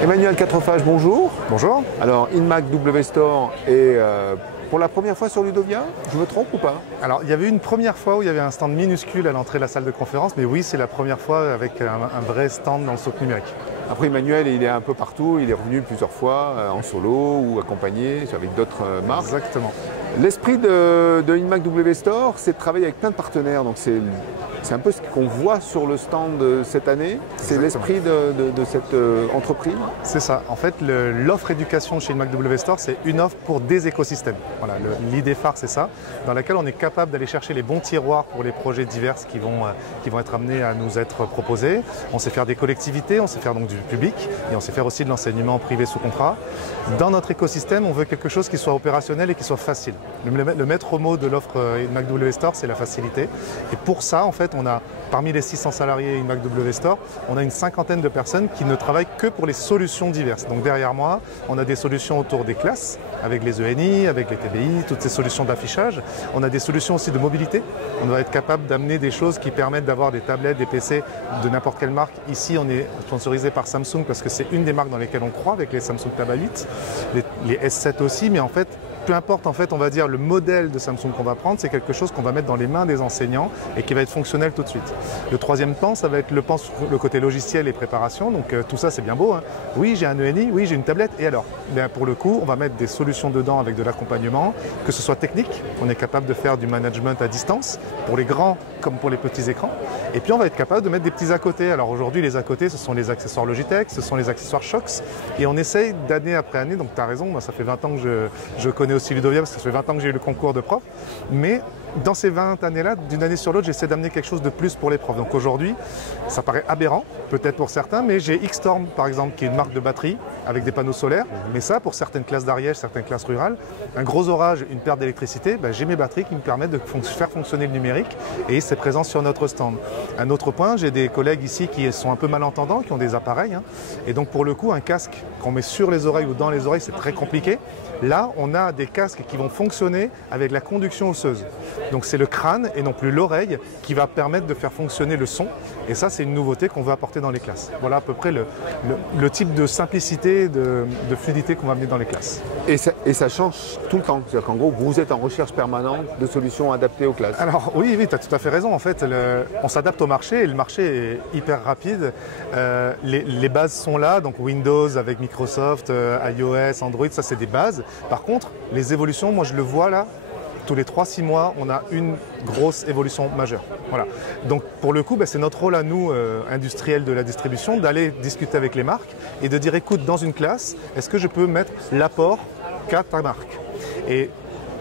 Emmanuel Quatrefages, bonjour. Bonjour. Alors, Inmac W Store est pour la première fois sur Ludovia, je me trompe ou pas? Alors, il y avait une première fois où il y avait un stand minuscule à l'entrée de la salle de conférence, mais oui, c'est la première fois avec un vrai stand dans le souk numérique. Après, Emmanuel, il est un peu partout, il est revenu plusieurs fois en solo ou accompagné avec d'autres marques. Exactement. L'esprit de Inmac W Store, c'est de travailler avec plein de partenaires, donc c'est un peu ce qu'on voit sur le stand cette année, c'est l'esprit de cette entreprise. C'est ça. En fait, l'offre éducation chez Inmac W Store, c'est une offre pour des écosystèmes. Voilà, l'idée phare, c'est ça, dans laquelle on est capable d'aller chercher les bons tiroirs pour les projets divers qui vont être amenés à nous être proposés. On sait faire des collectivités, on sait faire donc du public et on sait faire aussi de l'enseignement privé sous contrat. Dans notre écosystème, on veut quelque chose qui soit opérationnel et qui soit facile. Le maître mot de l'offre Inmac W Store, c'est la facilité. Et pour ça, en fait, on a, parmi les 600 salariés Inmac W Store, on a une cinquantaine de personnes qui ne travaillent que pour les solutions diverses. Donc derrière moi, on a des solutions autour des classes, avec les ENI, avec les TBI, toutes ces solutions d'affichage. On a des solutions aussi de mobilité. On doit être capable d'amener des choses qui permettent d'avoir des tablettes, des PC de n'importe quelle marque. Ici, on est sponsorisé par Samsung parce que c'est une des marques dans lesquelles on croit, avec les Samsung Tab A8, les S7 aussi, mais en fait, peu importe, en fait, on va dire le modèle de Samsung qu'on va prendre, c'est quelque chose qu'on va mettre dans les mains des enseignants et qui va être fonctionnel tout de suite. Le troisième pan, ça va être le côté logiciel et préparation. Donc tout ça, c'est bien beau, hein. Oui, j'ai un ENI, oui, j'ai une tablette. Et alors, bien, pour le coup, on va mettre des solutions dedans avec de l'accompagnement, que ce soit technique. On est capable de faire du management à distance, pour les grands comme pour les petits écrans. Et puis, on va être capable de mettre des petits à côté. Alors aujourd'hui, les à côté, ce sont les accessoires Logitech, ce sont les accessoires Shox. Et on essaye d'année après année, donc tu as raison, moi, ça fait 20 ans que je connais aussi Ludovia, parce que ça fait 20 ans que j'ai eu le concours de prof. Mais dans ces 20 années-là, d'une année sur l'autre, j'essaie d'amener quelque chose de plus pour les profs. Donc aujourd'hui, ça paraît aberrant, peut-être pour certains, mais j'ai Xtorm, par exemple, qui est une marque de batterie avec des panneaux solaires. Mais ça, pour certaines classes d'Ariège, certaines classes rurales, un gros orage, une perte d'électricité, j'ai mes batteries qui me permettent de faire fonctionner le numérique et c'est présent sur notre stand. Un autre point, j'ai des collègues ici qui sont un peu malentendants, qui ont des appareils. Et donc pour le coup, un casque qu'on met sur les oreilles ou dans les oreilles, c'est très compliqué. Là, on a des casques qui vont fonctionner avec la conduction osseuse. Donc c'est le crâne et non plus l'oreille qui va permettre de faire fonctionner le son. Et ça, c'est une nouveauté qu'on veut apporter dans les classes. Voilà à peu près le type de simplicité, de fluidité qu'on va amener dans les classes. Et ça change tout le temps. C'est-à-dire qu'en gros, vous êtes en recherche permanente de solutions adaptées aux classes. Alors oui, tu as tout à fait raison. En fait, on s'adapte au marché et le marché est hyper rapide. Les bases sont là, donc Windows avec Microsoft, iOS, Android, ça c'est des bases. Par contre, les évolutions, moi je le vois là, tous les 3-6 mois, on a une grosse évolution majeure. Voilà. Donc pour le coup, c'est notre rôle à nous, industriels de la distribution, d'aller discuter avec les marques et de dire, écoute, dans une classe, est-ce que je peux mettre l'apport qu'a ta marque? Et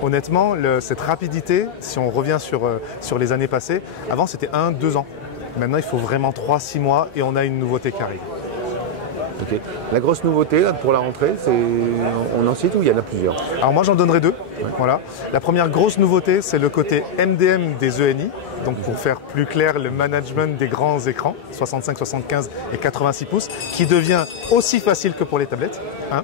honnêtement, cette rapidité, si on revient sur les années passées, avant c'était 1-2 ans. Maintenant, il faut vraiment 3-6 mois et on a une nouveauté qui arrive. Okay. La grosse nouveauté là, pour la rentrée, on en cite ou il y en a plusieurs? Alors moi j'en donnerai deux. Ouais. Voilà. La première grosse nouveauté, c'est le côté MDM des ENI. Donc pour faire plus clair, le management des grands écrans, 65, 75 et 86 pouces, qui devient aussi facile que pour les tablettes. Un.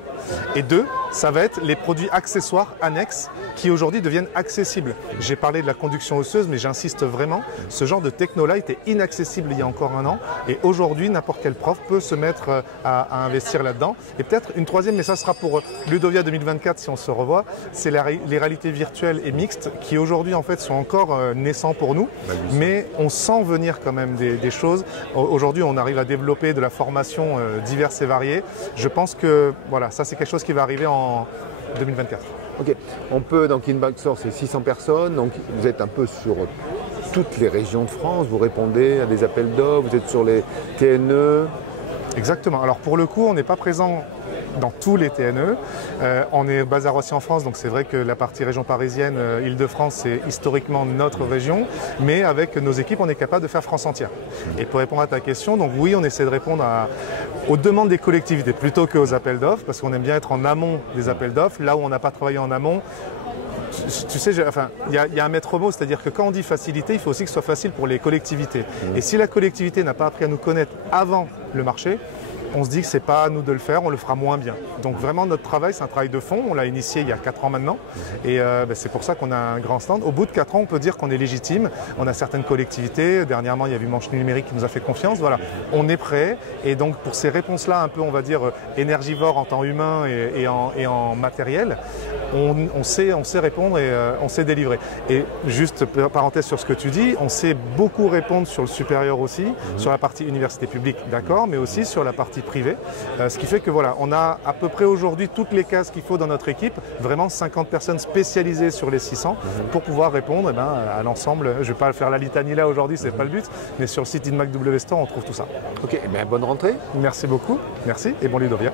Et deux, ça va être les produits accessoires annexes qui aujourd'hui deviennent accessibles. J'ai parlé de la conduction osseuse, mais j'insiste vraiment, ce genre de techno-là était inaccessible il y a encore un an. Et aujourd'hui, n'importe quel prof peut se mettre à investir là-dedans. Et peut-être une troisième, mais ça sera pour Ludovia 2024 si on se revoit, c'est les réalités virtuelles et mixtes qui aujourd'hui en fait sont encore naissants pour nous. Mais on sent venir quand même des choses. Aujourd'hui, on arrive à développer de la formation diverse et variée. Je pense que voilà, ça c'est quelque chose qui va arriver en 2024. Ok, on peut, donc Inmac Store, c'est 600 personnes, donc vous êtes un peu sur toutes les régions de France, vous répondez à des appels d'offres, vous êtes sur les TNE. Exactement, alors pour le coup, on n'est pas présent dans tous les TNE. On est basé à Roissy en France, donc c'est vrai que la partie région parisienne, Île-de-France, c'est historiquement notre région, mais avec nos équipes, on est capable de faire France entière. Et pour répondre à ta question, donc oui, on essaie de répondre aux demandes des collectivités plutôt qu'aux appels d'offres, parce qu'on aime bien être en amont des appels d'offres, là où on n'a pas travaillé en amont. Tu sais, il y a un maître mot, c'est-à-dire que quand on dit facilité, il faut aussi que ce soit facile pour les collectivités. Et si la collectivité n'a pas appris à nous connaître avant le marché, on se dit que c'est pas à nous de le faire, on le fera moins bien. Donc vraiment notre travail, c'est un travail de fond, on l'a initié il y a 4 ans maintenant et c'est pour ça qu'on a un grand stand. Au bout de 4 ans, on peut dire qu'on est légitime, on a certaines collectivités, dernièrement il y a eu Manche Numérique qui nous a fait confiance, voilà, on est prêt et donc pour ces réponses-là un peu on va dire énergivores en temps humain et en matériel, on sait répondre et on sait délivrer. Et juste parenthèse sur ce que tu dis, on sait beaucoup répondre sur le supérieur aussi, sur la partie université publique, d'accord, mais aussi sur la partie privée. Ce qui fait que voilà, on a à peu près aujourd'hui toutes les cases qu'il faut dans notre équipe, vraiment 50 personnes spécialisées sur les 600 pour pouvoir répondre à l'ensemble. Je ne vais pas faire la litanie là aujourd'hui, c'est pas le but, mais sur le site InMac W Store, on trouve tout ça. Ok, bonne rentrée. Merci beaucoup, merci et bon Ludovia.